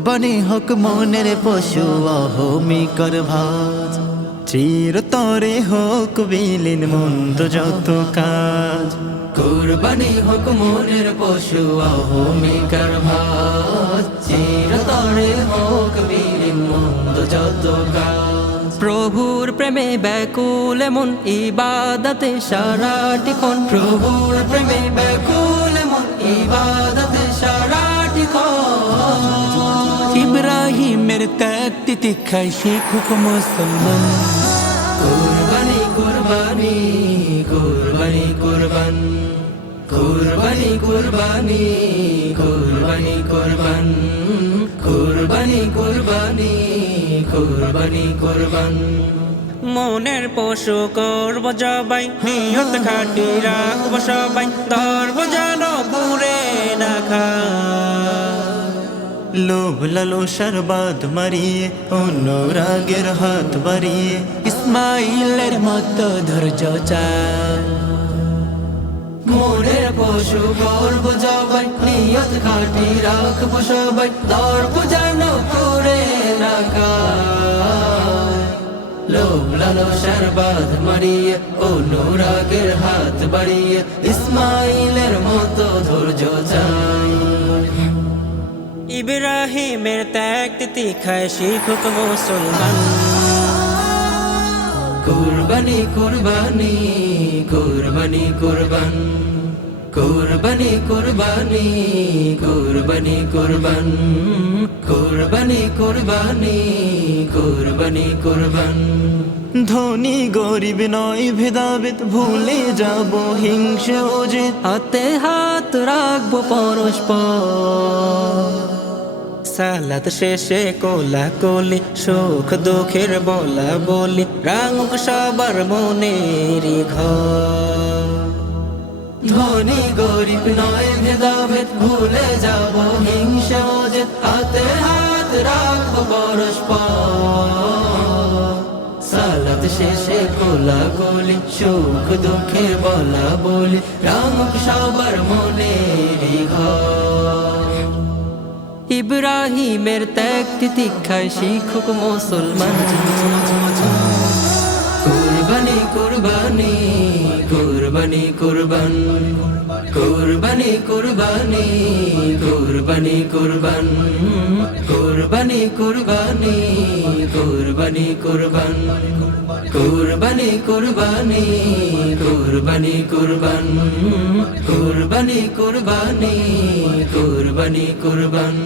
কুরবানি হোক মনের পশু অহমিকার ভাজ, চিরতরে হোক বিলীন মন্দ যত কাজ। কুরবানি হোক মনের পশু অহমিকার ভাজ, চিরতরে হোক বিলীন মন্দ যত কাজ। প্রভুর প্রেমে ব্যাকুল মন ইবাদতে সারাটি ক্ষণ, প্রভুর প্রেমে ব্যাকুল মন ইবাদতে সারাটি ক্ষণ। ইব্রাহিমের ত্যাগ তিতিক্ষায় শিখুক মুসলমান। কুরবানি কুরবানি কুরবানি কুরবান, কুরবানি কুরবানি কুরবানি কুরবান, কুরবানি কুরবানি কুরবানি কুরবান। মনের পশু করব জবাই, নিয়ত খাটি রাখব সবাই, ধরব যেন পুরে না খায়। লোভ লালসার বাদ মারিয়ে অনুরাগের হাত বাড়িয়ে ইসমাইলের মতো ধৈর্য চায়। মনের পশু করব জবাই, নিয়ত খাটি রাখব সবাই, ধরব যেন পুরে না খায়। লোভ লালসার বাদ মারিয়ে অনুরাগের হাত বাড়িয়ে ইসমাইলের মতো ধৈর্য চাই। ইব্রাহিমের ত্যাগ তিতিক্ষায় শিখুক মুসলমান। কুরবানি কুরবানি কুরবানি কুরবান, কুরবানি কুরবানি কুরবানি কুরবান, কুরবানি কুরবানি কুরবানি কুরবান। ধনী গরিব নয় ভেদাভেদ ভুলে যাব হিংসে ও যে, হাতে হাত রাখবো পরস্পর। সালাত শেষে কোলা কোলি, সুখ দুঃখের বলা বলি, রাঙুক সবার মনেরই ঘর। ধনী গরিব নয় ভেদাভেদ ভুলে যাব হিংসে ও যে, হাতে হাত রাখবো পরস্পর। সালাত শেষে কোলা কোলি, সুখ দুঃখের বলা বলি, রাঙুক সবার মনেরই ঘর। ইব্রাহিমের ত্যাগ তিতিক্ষায় শিখুক মুসলমান। কুরবানি কুরবানি কুরবানি কুরবান, কুরবানি কুরবানি কুরবানি কুরবান, কুরবানি কুরবানি কুরবানি কুরবান, কুরবানি কুরবানি কুরবানি কুরবান, কুরবানি কুরবানি কুরবানি কুরবান।